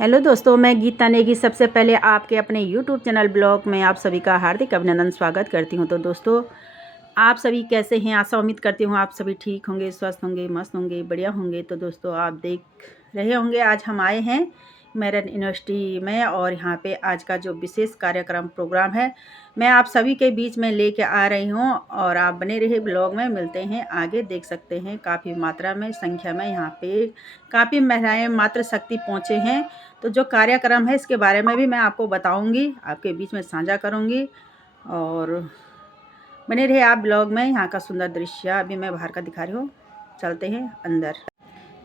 Hello दोस्तों, मैं गीता नेगी सबसे पहले आपके अपने यूट्यूब चैनल ब्लॉग में आप सभी का हार्दिक अभिनंदन स्वागत करती हूं। तो दोस्तों, आप सभी कैसे हैं? आशा उम्मीद करती हूं आप सभी ठीक होंगे, स्वस्थ होंगे, मस्त होंगे, बढ़िया होंगे। तो दोस्तों, आप देख रहे होंगे आज हम आए हैं मेरठ यूनिवर्सिटी में और यहाँ पे आज का जो विशेष कार्यक्रम प्रोग्राम है मैं आप सभी के बीच में लेके आ रही हूँ और आप बने रहे ब्लॉग में। मिलते हैं आगे। देख सकते हैं काफ़ी मात्रा में संख्या में यहाँ पे काफ़ी महिलाएं मातृशक्ति पहुँचे हैं। तो जो कार्यक्रम है इसके बारे में भी मैं आपको बताऊंगी, आपके बीच में साझा करूंगी और बने रहे आप ब्लॉग में। यहाँ का सुंदर दृश्य अभी मैं बाहर का दिखा रही हूँ। चलते हैं अंदर।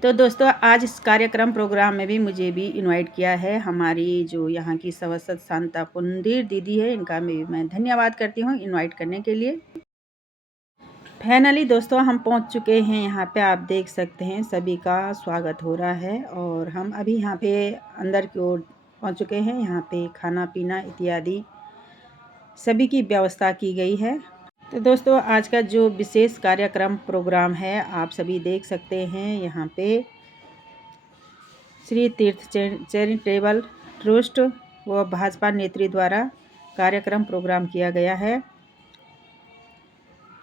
तो दोस्तों, आज इस कार्यक्रम प्रोग्राम में भी मुझे भी इनवाइट किया है हमारी जो यहाँ की सभासद शांता पुंडीर दीदी है। इनका मैं धन्यवाद करती हूँ इनवाइट करने के लिए। फाइनली दोस्तों, हम पहुंच चुके हैं यहाँ पे। आप देख सकते हैं सभी का स्वागत हो रहा है और हम अभी यहाँ पे अंदर की ओर पहुँच चुके हैं। यहाँ पे खाना पीना इत्यादि सभी की व्यवस्था की गई है। तो दोस्तों, आज का जो विशेष कार्यक्रम प्रोग्राम है आप सभी देख सकते हैं। यहाँ पे श्री तीर्थ चैरिटेबल ट्रस्ट व भाजपा नेत्री द्वारा कार्यक्रम प्रोग्राम किया गया है।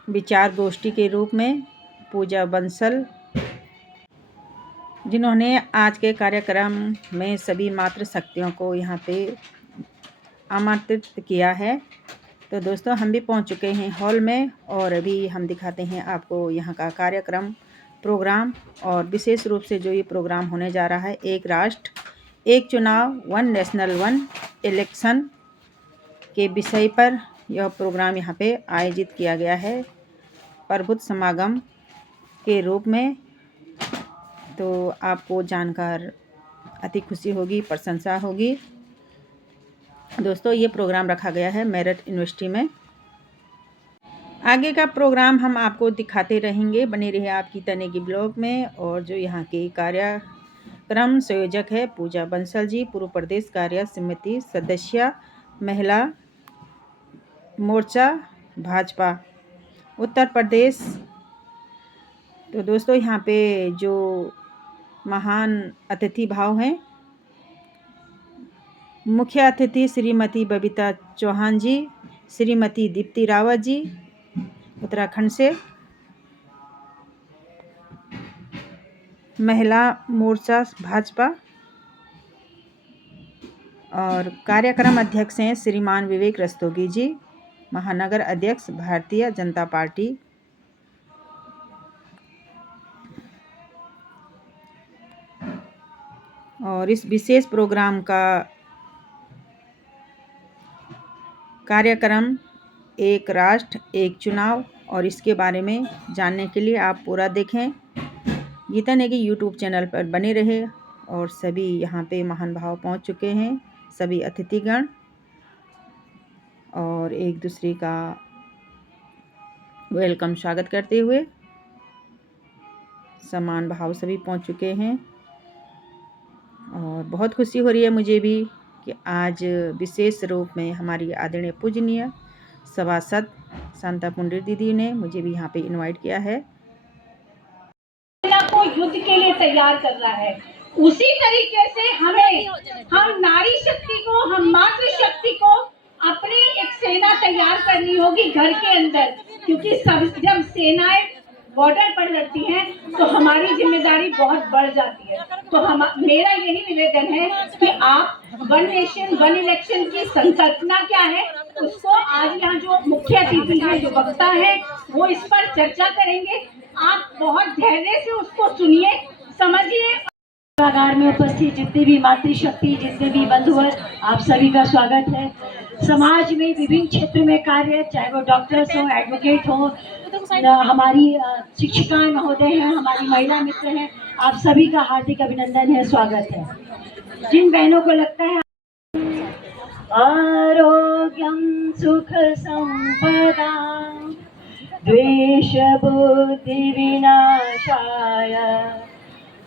विचार गोष्ठी के रूप में पूजा बंसल जिन्होंने आज के कार्यक्रम में सभी मातृशक्तियों को यहाँ पे आमंत्रित किया है। तो दोस्तों, हम भी पहुँच चुके हैं हॉल में और अभी हम दिखाते हैं आपको यहाँ का कार्यक्रम प्रोग्राम। और विशेष रूप से जो ये प्रोग्राम होने जा रहा है, एक राष्ट्र एक चुनाव, वन नेशनल वन इलेक्शन के विषय पर यह प्रोग्राम यहाँ पे आयोजित किया गया है प्रबुद्ध समागम के रूप में। तो आपको जानकर अति खुशी होगी, प्रशंसा होगी। दोस्तों, ये प्रोग्राम रखा गया है मेरठ यूनिवर्सिटी में। आगे का प्रोग्राम हम आपको दिखाते रहेंगे। बने रहे आपकी तने की ब्लॉग में। और जो यहाँ के कार्यक्रम संयोजक है पूजा बंसल जी, पूर्व प्रदेश कार्य समिति सदस्य, महिला मोर्चा भाजपा उत्तर प्रदेश। तो दोस्तों, यहाँ पे जो महान अतिथि भाव हैं, मुख्य अतिथि श्रीमती बबीता चौहान जी, श्रीमती दीप्ति रावत जी उत्तराखंड से, महिला मोर्चा भाजपा, और कार्यक्रम अध्यक्ष हैं श्रीमान विवेक रस्तोगी जी, महानगर अध्यक्ष भारतीय जनता पार्टी। और इस विशेष प्रोग्राम का कार्यक्रम एक राष्ट्र एक चुनाव, और इसके बारे में जानने के लिए आप पूरा देखें। गीता नेगी यूट्यूब चैनल पर बने रहे। और सभी यहाँ पे महान भाव पहुँच चुके हैं, सभी अतिथिगण, और एक दूसरे का वेलकम स्वागत करते हुए समान भाव सभी पहुँच चुके हैं। और बहुत खुशी हो रही है मुझे भी कि आज विशेष रूप में हमारी आदरणीय पूजनीय सभासद शांता पुंडीर दीदी ने मुझे भी यहाँ पे इनवाइट किया है। को युद्ध के लिए तैयार कर रहा है, उसी तरीके से हम नारी शक्ति को, हम मातृ शक्ति को अपनी एक सेना तैयार करनी होगी घर के अंदर। क्योंकि जब सेनाएं बॉर्डर पर लड़ती हैं तो हमारी जिम्मेदारी बहुत बढ़ जाती है। तो मेरा यही निवेदन है कि आप वन नेशन वन इलेक्शन की संकल्पना क्या है उसको आज यहाँ जो मुख्य अतिथि हैं, जो वक्ता हैं, वो इस पर चर्चा करेंगे। आप बहुत धैर्य से उसको सुनिए, समझिए। सभागार में उपस्थित जितने भी मातृशक्ति, जितने भी बंधुवर, आप सभी का स्वागत है। समाज में विभिन्न क्षेत्र में कार्य, चाहे वो डॉक्टर्स हो, एडवोकेट हो, हमारी शिक्षिका महोदय हैं, हमारी महिला मित्र हैं, आप सभी का हार्दिक अभिनंदन है, स्वागत है। जिन बहनों को लगता है आरोग्यम सुख संपदा द्वेष बुद्धि विनाशाय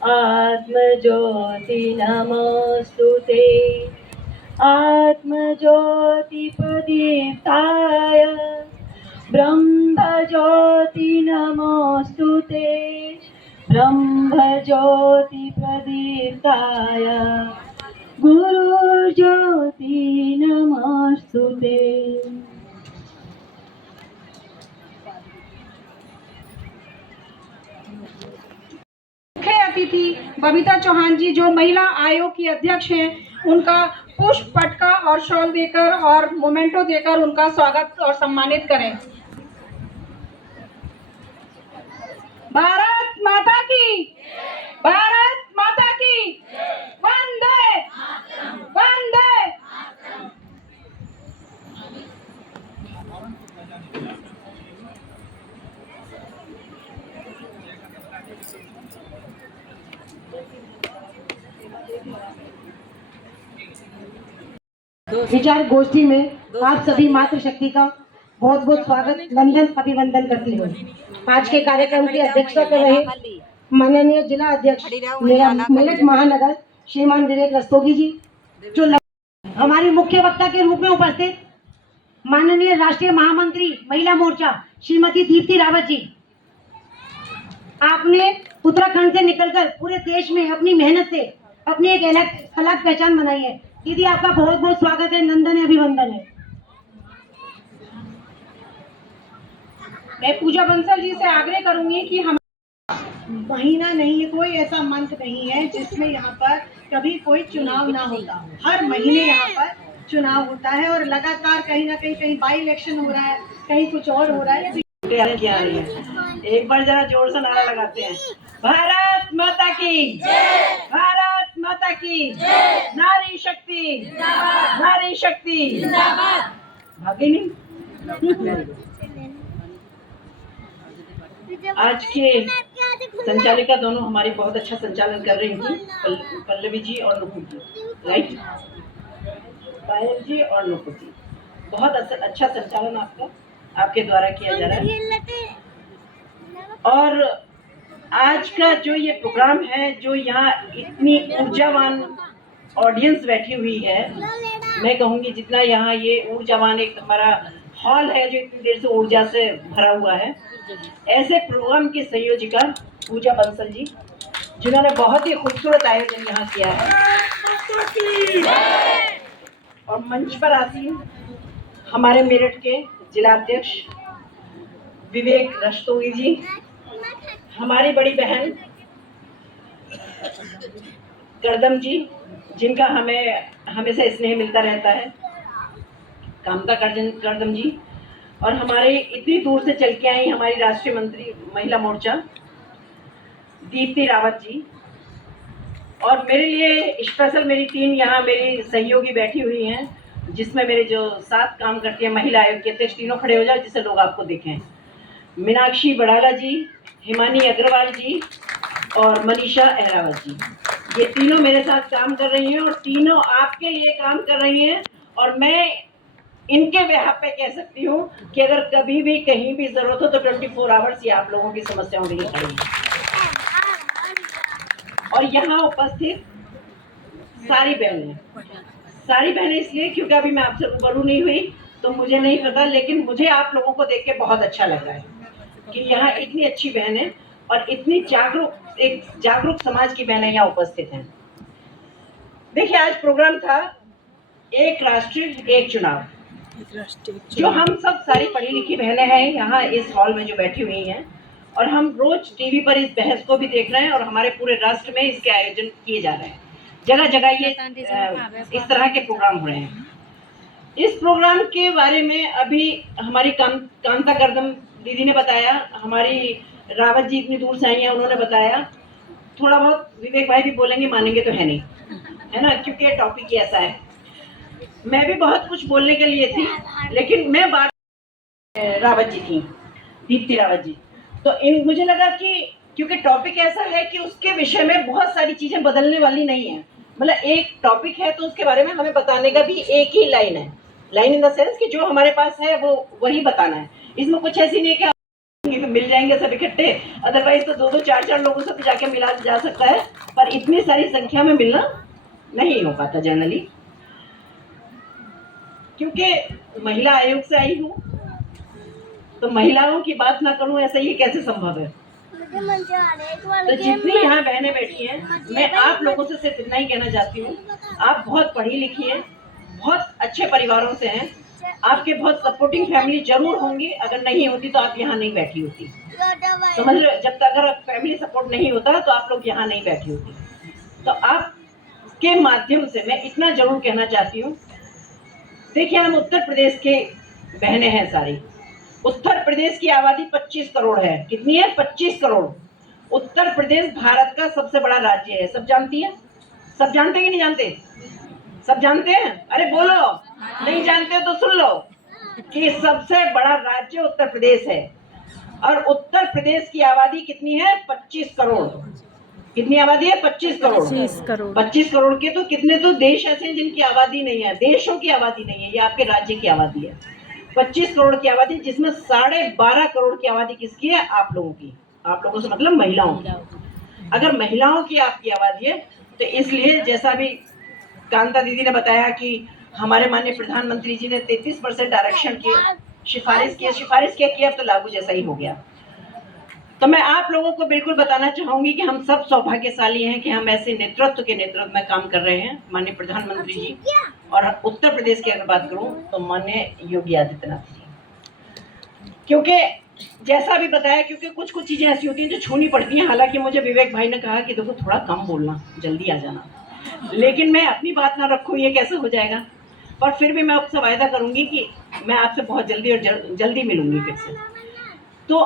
आत्मज्योति नमोस्तुते आत्मज्योति प्रदीप्ताय ब्रह्मज्योति नमोस्तुते ब्रह्मज्योति प्रदीप्ताय बबीता चौहान जी जो महिला आयोग की अध्यक्ष हैं, उनका पुष्प पटका और शॉल देकर और मोमेंटो देकर उनका स्वागत और सम्मानित करें। भारत माता की, भारत माता की, वंदे वंदे। विचार गोष्ठी में आप सभी मातृशक्ति का बहुत बहुत स्वागत, वंदन, अभिवंदन करती हूँ। आज के कार्यक्रम की अध्यक्षता कर रहे माननीय जिला अध्यक्ष मेरठ महानगर श्रीमान विवेक रस्तोगी जी, जो हमारी मुख्य वक्ता के रूप में उपस्थित माननीय राष्ट्रीय महामंत्री महिला मोर्चा श्रीमती दीप्ति रावत जी, आपने उत्तराखंड से निकलकर पूरे देश में अपनी मेहनत से अपनी एक अलग पहचान बनाई है। दीदी, आपका बहुत बहुत स्वागत है, नंदन है, अभिवंदन है। मैं पूजा बंसल जी से आग्रह करूंगी कि हम महीना नहीं है, कोई ऐसा मंथ नहीं है जिसमें यहाँ पर कभी कोई चुनाव ना होता हो। हर महीने यहाँ पर चुनाव होता है और लगातार कहीं ना कहीं बाई इलेक्शन हो रहा है, कहीं कुछ और हो रहा है। एक बार जरा जोर से नारा लगाते हैं, भारत माता की, भारत माता की, नारी शक्ति, नारी शक्ति, भागे नहीं। आज के संचालिका दोनों हमारी बहुत अच्छा संचालन कर रही थी, पल्लवी जी और नुपुर जी, राइट, पायल जी और नुपुर जी, बहुत अच्छा संचालन आपके द्वारा किया जा रहा है। और आज का जो ये प्रोग्राम है, जो यहाँ इतनी ऊर्जावान ऑडियंस बैठी हुई है, मैं कहूँगी जितना यहाँ ये ऊर्जावान एक हमारा हॉल है जो इतनी देर से ऊर्जा से भरा हुआ है, ऐसे प्रोग्राम की संयोजिका पूजा बंसल जी, जिन्होंने बहुत ही खूबसूरत आयोजन यहाँ किया है। और मंच पर आती हमारे मेरठ के जिला अध्यक्ष विवेक रस्तोगी जी, हमारी बड़ी बहन करदम जी, जिनका हमें हमेशा स्नेह मिलता रहता है, कामता करदम जी, और हमारे इतनी दूर से चल के आई हमारी राष्ट्रीय मंत्री महिला मोर्चा दीप्ति रावत जी, और मेरे लिए स्पेशल मेरी टीम यहाँ मेरी सहयोगी बैठी हुई हैं, जिसमें मेरे जो साथ काम करती हैं महिला आयोग के अध्यक्ष, तीनों खड़े हो जाओ जिससे लोग आपको देखें, मीनाक्षी बड़ाला जी, हिमानी अग्रवाल जी और मनीषा अहरावत जी, ये तीनों मेरे साथ काम कर रही हैं और तीनों आपके लिए काम कर रही हैं। और मैं इनके बेहाव पे कह सकती हूँ कि अगर कभी भी कहीं भी जरूरत हो तो 24 आवर्स ही आप लोगों की समस्याओं के लिए खड़ी हैं। और यहाँ उपस्थित सारी बहनें इसलिए क्योंकि अभी मैं आपसे रूबरू नहीं हुई तो मुझे नहीं पता, लेकिन मुझे आप लोगों को देख के बहुत अच्छा लग रहा है कि यहाँ इतनी अच्छी बहनें और इतनी जागरूक समाज की बहनें यहाँ उपस्थित हैं। देखिए, आज प्रोग्राम था एक राष्ट्र एक चुनाव, जो हम सब सारी पढ़ी लिखी बहनें हैं यहाँ इस हॉल में जो बैठी हुई हैं, और हम रोज टीवी पर इस बहस को भी देख रहे हैं और हमारे पूरे राष्ट्र में इसके आयोजन किए जा रहे हैं, जगह जगह ये इस तरह के प्रोग्राम हो रहे हैं। इस प्रोग्राम के बारे में अभी हमारी कांता करदम दीदी ने बताया, हमारी रावत जी इतनी दूर से आई हैं, उन्होंने बताया, थोड़ा बहुत विवेक भाई भी बोलेंगे, मानेंगे तो है नहीं, है ना, क्योंकि टॉपिक ही ऐसा है। मैं भी बहुत कुछ बोलने के लिए थी, लेकिन मैं बात रावत जी थी, दीप्ति रावत जी, तो मुझे लगा कि क्योंकि टॉपिक ऐसा है कि उसके विषय में बहुत सारी चीजें बदलने वाली नहीं है, मतलब एक टॉपिक है तो उसके बारे में हमें बताने का भी एक ही लाइन है, लाइन इन द सेंस कि जो हमारे पास है वो वही बताना है। इसमें कुछ ऐसी नहीं है कि तो मिल जाएंगे सब इकट्ठे, अदरवाइज तो 2-2 4-4 लोगों से तो जाके मिला जा सकता है, पर इतनी सारी संख्या में मिलना नहीं हो पाता जनरली। क्योंकि महिला आयोग से आई हूँ तो महिलाओं की बात ना करूं, ऐसा ये कैसे संभव है। तो जितनी यहाँ बहनें बैठी हैं, मैं आप लोगों से सिर्फ इतना ही कहना चाहती हूँ, आप बहुत पढ़ी लिखी हैं, बहुत अच्छे परिवारों से हैं, आपके बहुत सपोर्टिंग फैमिली जरूर होंगी, अगर नहीं होती तो आप यहाँ नहीं बैठी होती, समझ रहे हो। जब तक अगर फैमिली सपोर्ट नहीं होता तो आप लोग यहाँ नहीं बैठी होती। तो आपके माध्यम से मैं इतना जरूर कहना चाहती हूँ, देखिए हम उत्तर प्रदेश के बहनें हैं सारी। उत्तर प्रदेश की आबादी 25 करोड़ है। कितनी है? 25 करोड़। उत्तर प्रदेश भारत का सबसे बड़ा राज्य है, सब जानती है? सब जानते हैं कि नहीं जानते? सब जानते हैं? अरे बोलो, नहीं जानते तो सुन लो कि सबसे बड़ा राज्य उत्तर प्रदेश है। और उत्तर प्रदेश की आबादी कितनी है? 25 करोड़। कितनी आबादी है? 25 करोड़। 25 करोड़। 25 करोड़ के तो कितने तो देश ऐसे हैं जिनकी आबादी नहीं है, देशों की आबादी नहीं है, ये आपके राज्य की आबादी है। 25 करोड़ की आबादी, जिसमें 12.5 करोड़ की आबादी किसकी है? आप लोगों की। आप लोगों से मतलब महिलाओं की। अगर महिलाओं की आपकी आबादी है तो इसलिए जैसा भी कांता दीदी ने बताया कि हमारे माननीय प्रधानमंत्री जी ने 33% आरक्षण की सिफारिश की, अब तो लागू जैसा ही हो गया। तो मैं आप लोगों को बिल्कुल बताना चाहूंगी कि हम सब सौभाग्यशाली हैं कि हम ऐसे नेतृत्व में काम कर रहे हैं, माननीय प्रधानमंत्री जी। और उत्तर प्रदेश की अगर बात करूं तो माननीय योगी आदित्यनाथ जी। क्योंकि जैसा भी बताया, क्योंकि कुछ कुछ चीजें ऐसी होती हैं जो छूनी पड़ती हैं। हालांकि मुझे विवेक भाई ने कहा कि देखो थोड़ा कम बोलना, जल्दी आ जाना, लेकिन मैं अपनी बात ना रखूं ये कैसे हो जाएगा। पर फिर भी मैं आपसे वायदा करूंगी कि मैं आपसे बहुत जल्दी और जल्दी मिलूंगी फिर से। तो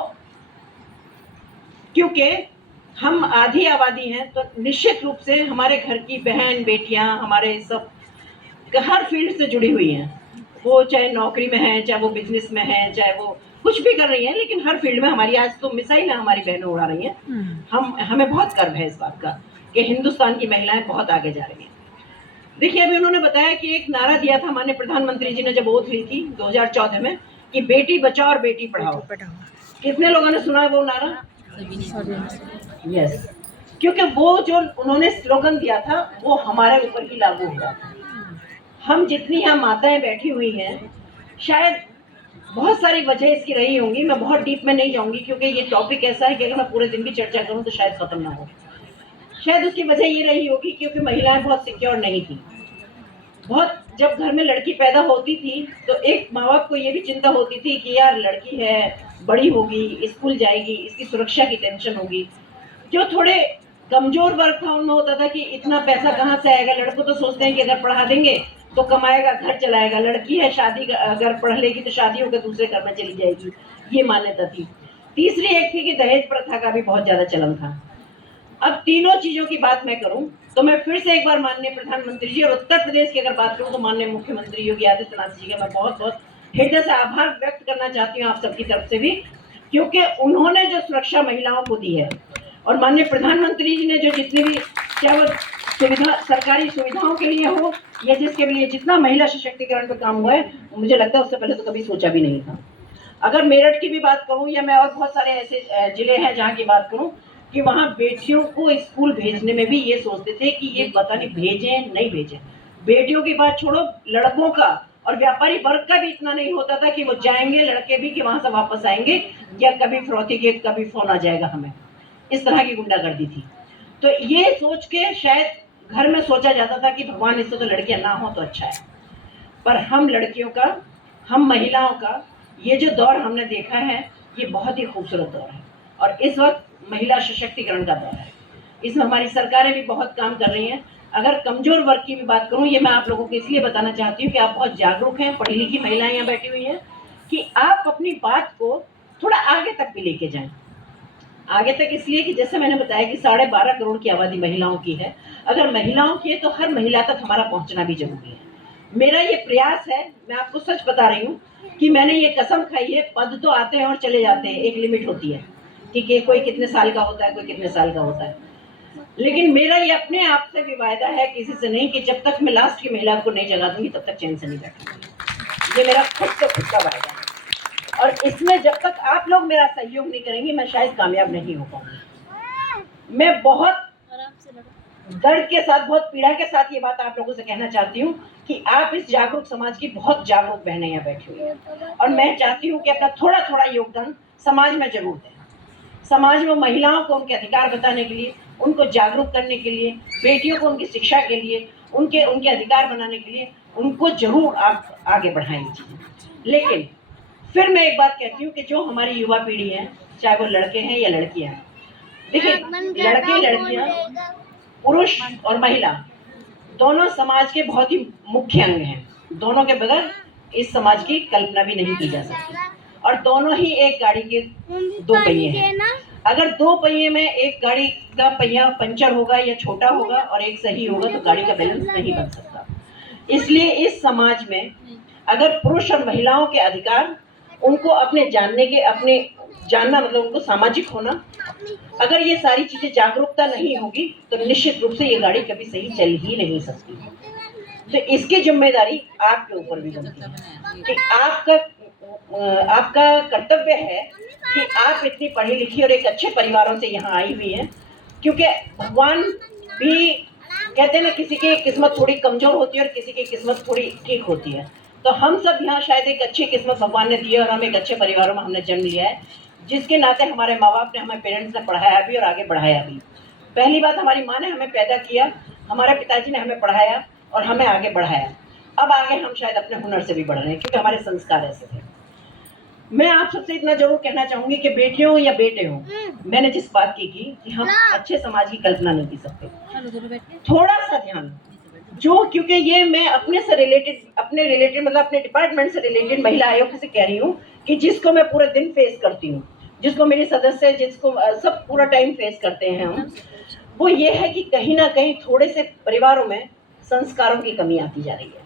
क्योंकि हम आधी आबादी हैं तो निश्चित रूप से हमारे घर की बहन बेटियां हमारे सब हर फील्ड से जुड़ी हुई हैं। वो चाहे नौकरी में है, चाहे वो बिजनेस में है, चाहे वो कुछ भी कर रही हैं, लेकिन हर फील्ड में हमारी आज तो मिसाइल हमारी बहनें उड़ा रही हैं। हमें बहुत गर्व है इस बात का कि हिंदुस्तान की महिलाएं बहुत आगे जा रही हैं। देखिए अभी उन्होंने बताया कि एक नारा दिया था माननीय प्रधानमंत्री जी ने जब ओथ ली थी 2014 में कि बेटी बचाओ और बेटी पढ़ाओ। कितने लोगों ने सुना है वो नारा? यस, क्योंकि वो जो उन्होंने स्लोगन दिया था वो हमारे ऊपर ही लागू हुआ। हम जितनी यहाँ माताएं बैठी हुई हैं, शायद बहुत सारी वजह इसकी रही होंगी। मैं बहुत डीप में नहीं जाऊंगी क्योंकि ये टॉपिक ऐसा है कि अगर मैं पूरे दिन भी चर्चा करूं तो शायद खत्म ना हो। शायद उसकी वजह ये रही होगी क्योंकि महिलाएं बहुत सिक्योर नहीं थी। बहुत जब घर में लड़की पैदा होती थी तो एक माँ बाप को ये भी चिंता होती थी कि यार लड़की है, बड़ी होगी, स्कूल जाएगी, इसकी सुरक्षा की टेंशन होगी। जो थोड़े कमजोर वर्ग था उनमें होता था कि इतना पैसा कहाँ से आएगा। लड़कों तो सोचते हैं कि अगर पढ़ा देंगे तो कमाएगा, घर चलाएगा। लड़की है, शादी अगर पढ़ लेगी तो शादी होकर दूसरे घर में चली जाएगी, ये मान्यता थी। तीसरी एक थी कि दहेज प्रथा का भी बहुत ज्यादा चलन था। अब तीनों चीजों की बात मैं करूं तो मैं फिर से एक बार माननीय प्रधानमंत्री जी और उत्तर प्रदेश की अगर बात करूं तो माननीय मुख्यमंत्री योगी आदित्यनाथ जी का मैं बहुत बहुत हृदय से आभार व्यक्त करना चाहती हूं आप सबकी तरफ से भी, क्योंकि उन्होंने जो सुरक्षा महिलाओं को दी है और माननीय प्रधानमंत्री जी ने जो जितनी भी चाहे वो सुविधा सरकारी सुविधाओं के लिए हो या जिसके लिए जितना महिला सशक्तिकरण पर काम हुआ है, मुझे लगता है उससे पहले तो कभी सोचा भी नहीं था। अगर मेरठ की भी बात करूं या मैं और बहुत सारे ऐसे जिले हैं जहाँ की बात करूं कि वहां बेटियों को स्कूल भेजने में भी ये सोचते थे कि ये पता नहीं भेजें नहीं भेजें। बेटियों की बात छोड़ो, लड़कों का और व्यापारी वर्ग का भी इतना नहीं होता था कि वो जाएंगे लड़के भी कि वहां से वापस आएंगे या कभी फिरौती के कभी फोन आ जाएगा हमें। इस तरह की गुंडागर्दी थी। तो ये सोच के शायद घर में सोचा जाता था कि भगवान इससे तो लड़कियां ना हो तो अच्छा है। पर हम लड़कियों का, हम महिलाओं का ये जो दौर हमने देखा है ये बहुत ही खूबसूरत दौर है और इस वक्त महिला सशक्तिकरण का दौर है। इसमें हमारी सरकारें भी बहुत काम कर रही हैं। अगर कमजोर वर्ग की भी बात करूं, ये मैं आप लोगों को इसलिए बताना चाहती हूँ कि आप बहुत जागरूक हैं, पढ़ी लिखी महिलाएं यहाँ बैठी हुई हैं, कि आप अपनी बात को थोड़ा आगे तक भी लेके जाएं। आगे तक इसलिए कि जैसे मैंने बताया कि 12.5 करोड़ की आबादी महिलाओं की है। अगर महिलाओं की है तो हर महिला तक हमारा पहुंचना भी जरूरी है। मेरा ये प्रयास है, मैं आपको सच बता रही हूँ कि मैंने ये कसम खाई है। पद तो आते हैं और चले जाते हैं, एक लिमिट होती है, ठीक है, कोई कितने साल का होता है, कोई कितने साल का होता है। लेकिन मेरा ये अपने आप से भी वायदा है, किसी से नहीं, कि जब तक मैं लास्ट की महिला को नहीं जगा दूंगी तब तक चैन से नहीं बैठूंगी। ये मेरा खुद का वायदा है और इसमें जब तक आप लोग मेरा सहयोग नहीं करेंगे मैं शायद कामयाब नहीं हो पाऊंगी। मैं बहुत दर्द के साथ, बहुत पीड़ा के साथ ये बात आप लोगों से कहना चाहती हूँ कि आप इस जागरूक समाज की बहुत जागरूक बहनें यहाँ बैठी हुई हैं और मैं चाहती हूँ कि अपना थोड़ा थोड़ा योगदान समाज में जरूर दें। समाज में महिलाओं को उनके अधिकार बताने के लिए, उनको जागरूक करने के लिए, बेटियों को उनकी शिक्षा के लिए, उनके अधिकार बनाने के लिए उनको जरूर आप आगे बढ़ाएंगे। लेकिन फिर मैं एक बात कहती हूँ कि जो हमारी युवा पीढ़ी है, चाहे वो लड़के हैं या लड़कियां हैं, देखिए लड़के लड़कियां पुरुष और महिला दोनों समाज के बहुत ही मुख्य अंग हैं। दोनों के बगैर इस समाज की कल्पना भी नहीं की जा सकती। और दोनों ही एक गाड़ी के दो पहिए हैं। अगर दो पहिए में एक गाड़ी का पहिया पंचर होगा या छोटा होगा और एक सही होगा तो गाड़ी का बैलेंस नहीं बन सकता। इसलिए इस समाज में अगर पुरुष और महिलाओं के अधिकार, उनको अपने जानने के, अपने जानना मतलब उनको सामाजिक होना, अगर ये सारी चीजें जागरूकता नहीं होगी तो निश्चित रूप से ये गाड़ी कभी सही चल ही नहीं सकती। तो इसकी जिम्मेदारी आपके ऊपर भी बनती है कि आपका कर्तव्य है कि आप इतनी पढ़ी लिखी और एक अच्छे परिवारों से यहाँ आई हुई हैं, क्योंकि भगवान भी कहते हैं ना, किसी की किस्मत थोड़ी कमजोर होती है और किसी की किस्मत थोड़ी ठीक होती है। तो हम सब यहाँ शायद एक अच्छी किस्मत भगवान ने दी है और हम एक अच्छे परिवारों में हमने जन्म लिया है, जिसके नाते हमारे माँ बाप ने, हमें पेरेंट्स ने पढ़ाया भी और आगे बढ़ाया भी। पहली बात, हमारी माँ ने हमें पैदा किया, हमारे पिताजी ने हमें पढ़ाया और हमें आगे बढ़ाया। अब आगे हम शायद अपने हुनर से भी बढ़ रहे हैं क्योंकि हमारे संस्कार ऐसे थे। मैं आप सबसे इतना जरूर कहना चाहूंगी कि बेटियों या बेटे हो, मैंने जिस बात की कि हम अच्छे समाज की कल्पना नहीं की सकते, थोड़ा सा ध्यान जो, क्योंकि ये मैं अपने से रिलेटेड, अपने मतलब अपने डिपार्टमेंट से रिलेटेड महिला आयोग से कह रही हूँ कि जिसको मैं पूरे दिन फेस करती हूँ, जिसको मेरे सदस्य, जिसको सब पूरा टाइम फेस करते हैं हम, वो ये है कि कहीं ना कहीं थोड़े से परिवारों में संस्कारों की कमी आती जा रही है।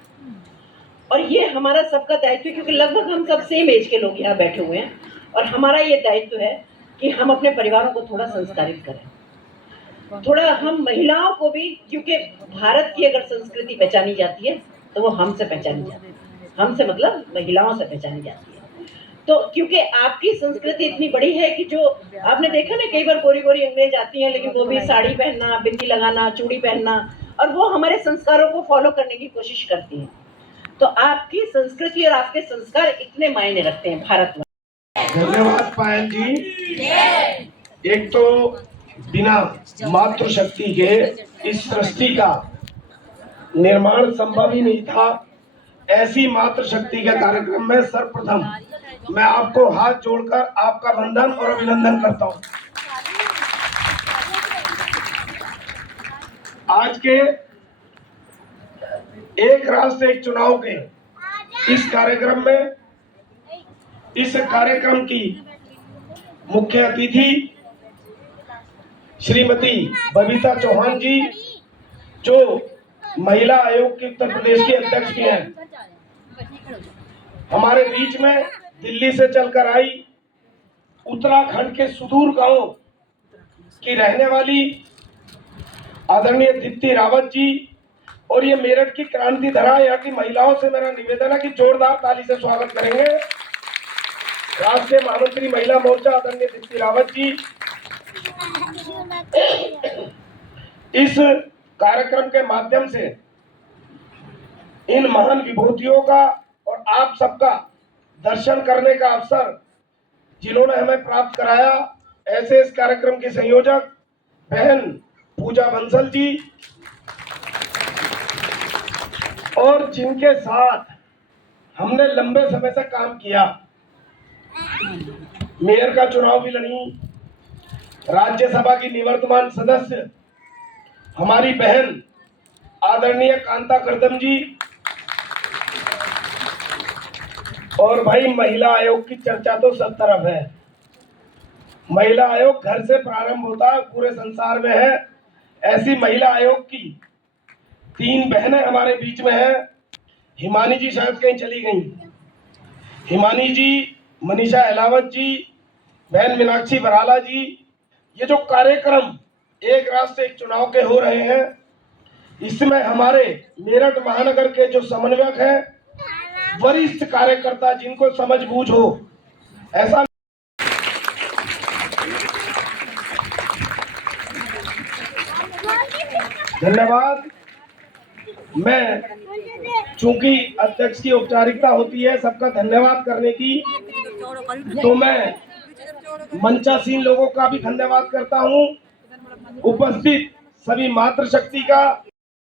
और ये हमारा सबका दायित्व है, क्योंकि लगभग हम सब सेम एज के लोग यहाँ बैठे हुए हैं और हमारा ये दायित्व है कि हम अपने परिवारों को थोड़ा संस्कारित करें। थोड़ा हम महिलाओं को भी, क्योंकि भारत की अगर संस्कृति पहचानी जाती है तो वो हमसे पहचानी जाती है, हमसे मतलब महिलाओं से पहचानी जाती है। तो क्योंकि आपकी संस्कृति इतनी बड़ी है कि जो आपने देखा ना, कई बार गोरी गोरी अंग्रेज आती हैं लेकिन वो भी साड़ी पहनना, बिंदी लगाना, चूड़ी पहनना, और वो हमारे संस्कारों को फॉलो करने की कोशिश करती हैं। तो आपकी संस्कृति और आपके संस्कार इतने मायने रखते हैं भारत में। धन्यवाद पायल जी। एक तो बिना मातृशक्ति के इस सृष्टि का निर्माण संभव ही नहीं था। ऐसी मातृशक्ति के कार्यक्रम में सर्वप्रथम मैं आपको हाथ जोड़कर आपका वंदन और अभिनंदन करता हूं। आज के एक राष्ट्र एक चुनाव के इस कार्यक्रम में, इस कार्यक्रम की मुख्य अतिथि श्रीमती बबीता चौहान जी, जो महिला आयोग के उत्तर प्रदेश की अध्यक्ष भी हैं, हमारे बीच में दिल्ली से चलकर आई, उत्तराखंड के सुदूर गांव की रहने वाली आदरणीय दीप्ति रावत जी, और ये मेरठ की क्रांति धरा यहाँ की महिलाओं से मेरा निवेदन है कि जोरदार ताली से स्वागत करेंगे। राष्ट्रीय महामंत्री महिला मोर्चा आदरणीय दीप्ति रावत जी। इस कार्यक्रम के माध्यम से इन महान विभूतियों का और आप सबका दर्शन करने का अवसर जिन्होंने हमें प्राप्त कराया, ऐसे इस कार्यक्रम की संयोजक बहन पूजा बंसल जी, और जिनके साथ हमने लंबे समय से काम किया, मेयर का चुनाव भी लड़ी, राज्यसभा की निवर्तमान सदस्य हमारी बहन आदरणीय कांता करदम जी, और भाई महिला आयोग की चर्चा तो सब तरफ है। महिला आयोग घर से प्रारंभ होता है, पूरे संसार में है। ऐसी महिला आयोग की 3 बहनें हमारे बीच में हैं। हिमानी जी शायद कहीं चली गई, हिमानी जी, मनीषा अहलावत जी, बहन मीनाक्षी बराला जी। ये जो कार्यक्रम एक राष्ट्र एक चुनाव के हो रहे हैं, इसमें हमारे मेरठ महानगर के जो समन्वयक हैं, वरिष्ठ कार्यकर्ता जिनको समझ बूझ हो, ऐसा धन्यवाद। मैं, चूंकि अध्यक्ष की औपचारिकता होती है सबका धन्यवाद करने की, तो मैं मंचासीन लोगों का भी धन्यवाद करता हूं, उपस्थित सभी मातृशक्ति का,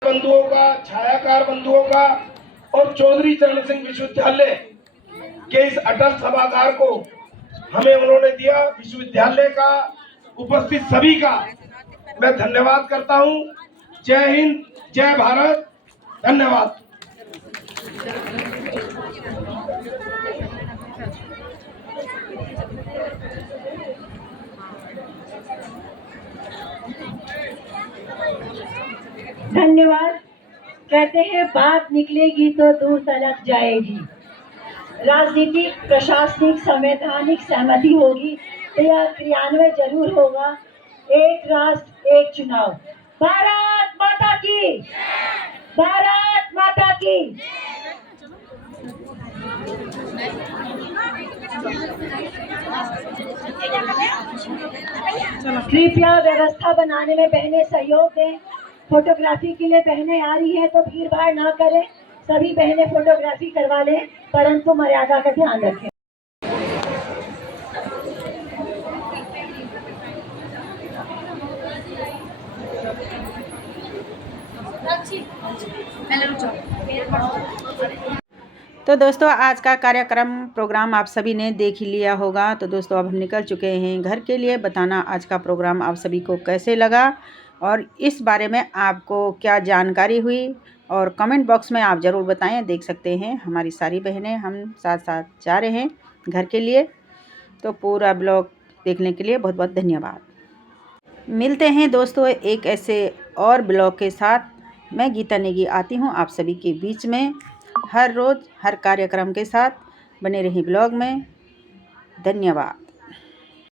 बंधुओं का, छायाकार बंधुओं का, और चौधरी चरण सिंह विश्वविद्यालय के इस अटल सभागार को हमें उन्होंने दिया, विश्वविद्यालय का, उपस्थित सभी का मैं धन्यवाद करता हूं। जय हिंद, जय भारत, धन्यवाद। धन्यवाद। कहते हैं बात निकलेगी तो दूर तलक जाएगी। राजनीतिक, प्रशासनिक, संवैधानिक सहमति होगी तो यह क्रियान्वयन जरूर होगा। एक राष्ट्र एक चुनाव। भारत माता की, भारत माता की। कृपया व्यवस्था बनाने में बहनें सहयोग दें। फोटोग्राफी के लिए बहनें आ रही हैं तो भीड़ भाड़ ना करें। सभी बहनें फोटोग्राफी करवा लें, परंतु मर्यादा का ध्यान रखें। तो दोस्तों आज का कार्यक्रम प्रोग्राम आप सभी ने देख ही लिया होगा। तो दोस्तों अब हम निकल चुके हैं घर के लिए। बताना आज का प्रोग्राम आप सभी को कैसे लगा और इस बारे में आपको क्या जानकारी हुई, और कमेंट बॉक्स में आप ज़रूर बताएं। देख सकते हैं हमारी सारी बहनें हम साथ साथ जा रहे हैं घर के लिए। तो पूरा ब्लॉग देखने के लिए बहुत बहुत धन्यवाद। मिलते हैं दोस्तों एक ऐसे और ब्लॉग के साथ। मैं गीता नेगी आती हूँ आप सभी के बीच में हर रोज़ हर कार्यक्रम के साथ। बने रहें ब्लॉग में। धन्यवाद।